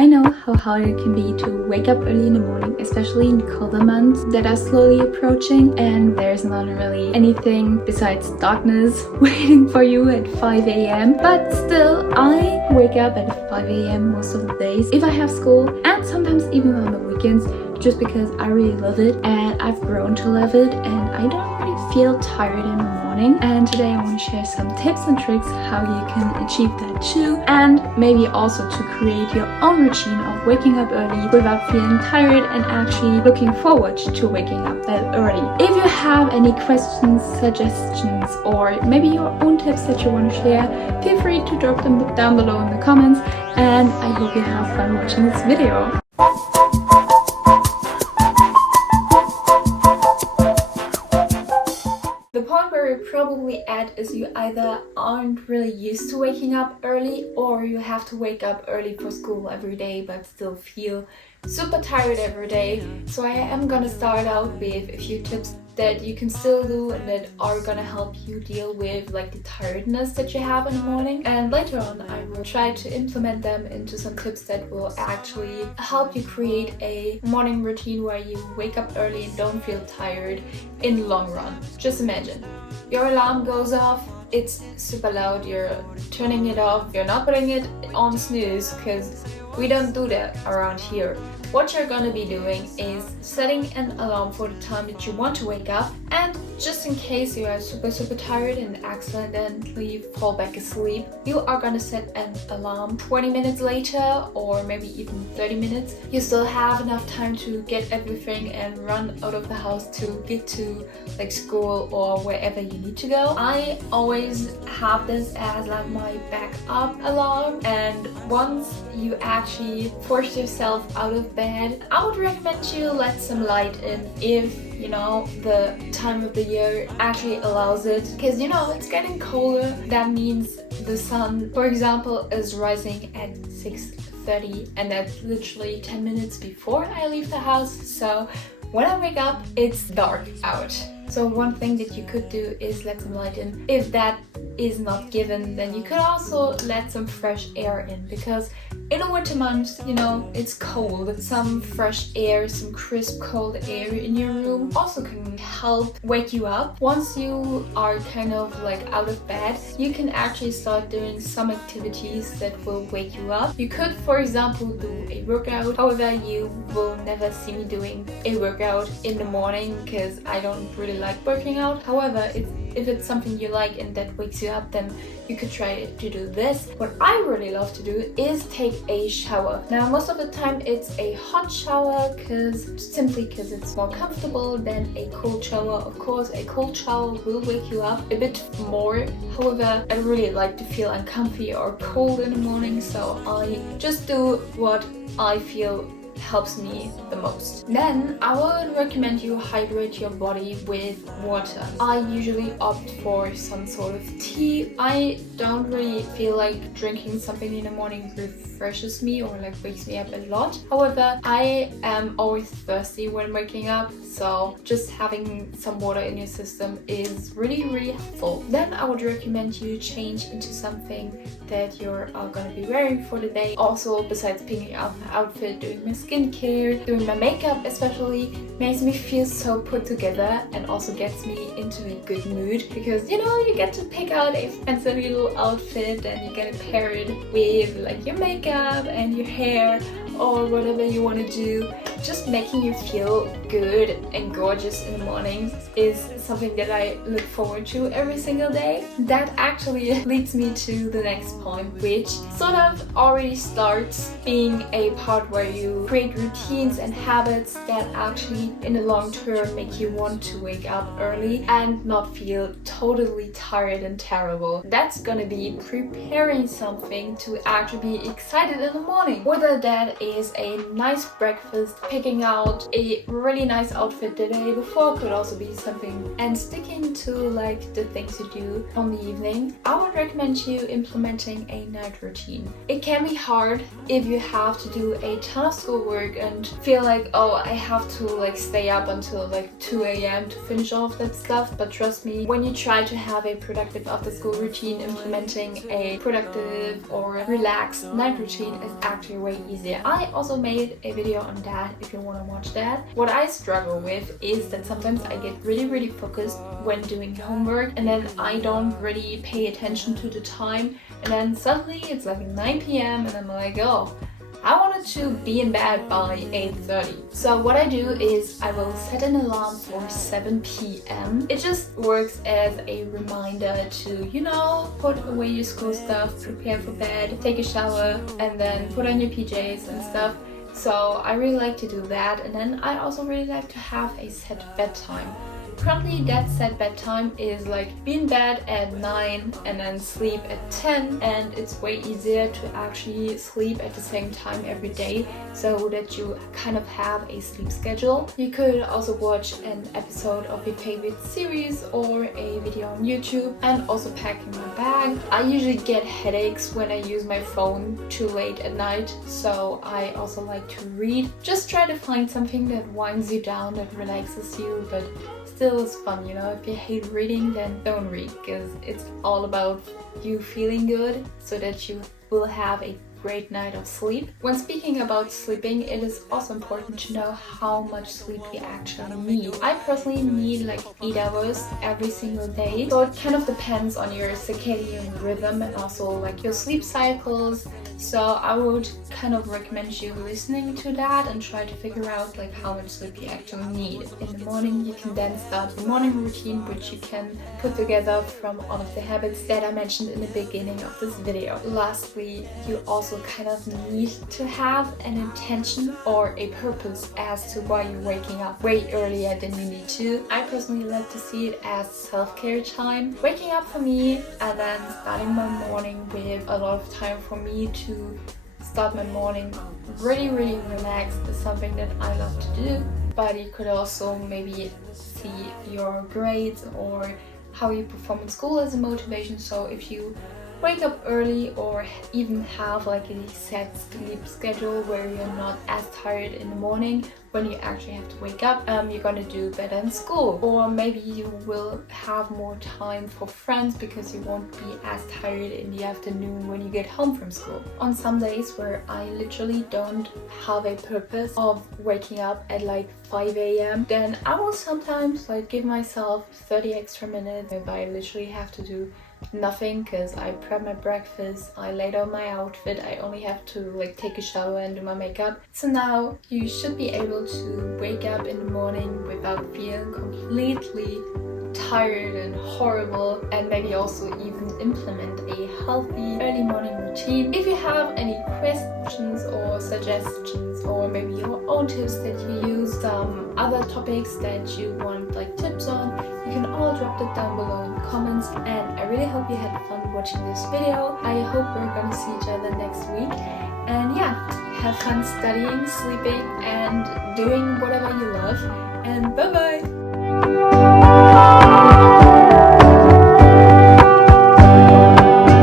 I know how hard it can be to wake up early in the morning, especially in colder months that are slowly approaching, and there's not really anything besides darkness waiting for you at 5 a.m. But still, I wake up at 5 a.m. most of the days if I have school, and sometimes even on the weekends, just because I really love it and I've grown to love it, and I don't really feel tired in the morning. And today I want to share some tips and tricks how you can achieve that too, and maybe also to create your own routine of waking up early without feeling tired and actually looking forward to waking up that early. If you have any questions, suggestions, or maybe your own tips that you want to share, feel free to drop them down below in the comments, and I hope you have fun watching this video. The point where you're probably at is you either aren't really used to waking up early, or you have to wake up early for school every day but still feel super tired every day. So I am gonna start out with a few tips that you can still do and that are gonna help you deal with like the tiredness that you have in the morning, and later on I will try to implement them into some tips that will actually help you create a morning routine where you wake up early and don't feel tired in the long run. Just imagine your alarm goes off, it's super loud, you're turning it off, you're not putting it on snooze because we don't do that around here. What you're gonna be doing is setting an alarm for the time that you want to wake up, and just in case you are super tired and accidentally fall back asleep, you are gonna set an alarm 20 minutes later or maybe even 30 minutes. You still have enough time to get everything and run out of the house to get to like school or wherever you need to go. I always have this as like my backup alarm, and once you actually force yourself out of bed, I would recommend you let some light in if you know the time of the year actually allows it, because you know it's getting colder. That means the sun, for example, is rising at 6:30, and that's literally 10 minutes before I leave the house. So when I wake up, it's dark out. So one thing that you could do is let some light in. If that is not given, then you could also let some fresh air in, because in the winter months, you know, it's cold. Some fresh air, some crisp cold air in your room also can help wake you up. Once you are kind of like out of bed, you can actually start doing some activities that will wake you up. You could, for example, do a workout. However, you will never see me doing a workout in the morning because I don't really like working out. However, if it's something you like and that wakes you up, then you could try to do this. What I really love to do is take a shower. Now, most of the time it's a hot shower simply because it's more comfortable than a cold shower. Of course, a cold shower will wake you up a bit more. However, I really like to feel uncomfy or cold in the morning, so I just do what I feel helps me the most. Then I would recommend you hydrate your body with water. I usually opt for some sort of tea. I don't really feel like drinking something in the morning refreshes me or like wakes me up a lot. However, I am always thirsty when waking up, so just having some water in your system is really helpful. Then I would recommend you change into something that you're gonna be wearing for the day. Also, besides picking out my outfit, doing my skincare, doing my makeup especially makes me feel so put together and also gets me into a good mood, because you know, you get to pick out a fancy little outfit and you get to pair it with like your makeup and your hair or whatever you want to do. Just making you feel good and gorgeous in the mornings is something that I look forward to every single day. That actually leads me to the next point, which sort of already starts being a part where you create routines and habits that actually in the long term make you want to wake up early and not feel totally tired and terrible. That's gonna be preparing something to actually be excited in the morning, whether that is a nice breakfast picking out a really nice outfit the day before could also be something, and sticking to like the things you do on the evening. I would recommend you implementing a night routine. It can be hard if you have to do a ton of schoolwork and feel like, oh, I have to like stay up until like 2 a.m. to finish off that stuff. But trust me, when you try to have a productive after school routine, implementing a productive or relaxed night routine is actually way easier. I also made a video on that if you want to watch that. What I struggle with is that sometimes I get really focused when doing homework, and then I don't really pay attention to the time, and then suddenly it's like 9 p.m. and I'm like, oh, I wanted to be in bed by 8:30. So what I do is I will set an alarm for 7 p.m. It just works as a reminder to, you know, put away your school stuff, prepare for bed, take a shower, and then put on your PJs and stuff. So I really like to do that, and then I also really like to have a set bedtime. Currently that set bedtime is like be in bed at 9 and then sleep at 10, and it's way easier to actually sleep at the same time every day so that you kind of have a sleep schedule. You could also watch an episode of your favorite series or a video on YouTube, and also packing my bag. I usually get headaches when I use my phone too late at night, so I also like to read. Just try to find something that winds you down, that relaxes you, but still is fun, you know. If you hate reading, then don't read, because it's all about you feeling good so that you will have a great night of sleep. When speaking about sleeping, it is also important to know how much sleep you actually need. I personally need like 8 hours every single day, so it kind of depends on your circadian rhythm and also like your sleep cycles. So I would kind of recommend you listening to that and try to figure out like how much sleep you actually need. In the morning you can then start the morning routine, which you can put together from all of the habits that I mentioned in the beginning of this video. Lastly, you also kind of need to have an intention or a purpose as to why you're waking up way earlier than you need to. I personally like to see it as self-care time. Waking up for me and then starting my morning with a lot of time for me to start my morning really relaxed is something that I love to do. But you could also maybe see your grades or how you perform in school as a motivation. So if you wake up early or even have like a set sleep schedule where you're not as tired in the morning when you actually have to wake up, you're gonna do better in school. Or maybe you will have more time for friends because you won't be as tired in the afternoon when you get home from school. On some days where I literally don't have a purpose of waking up at like 5 a.m, then I will sometimes like give myself 30 extra minutes if I literally have to do nothing, because I prep my breakfast, I lay down my outfit, I only have to like take a shower and do my makeup. So now you should be able to wake up in the morning without feeling completely tired and horrible, and maybe also even implement a healthy early morning routine. If you have any questions or suggestions, or maybe your own tips that you use, some other topics that you want like tips on, you can all drop that down below in the comments. And I really hope you had fun watching this video. I hope we're gonna see each other next week, and yeah, have fun studying, sleeping and doing whatever you love, and bye bye.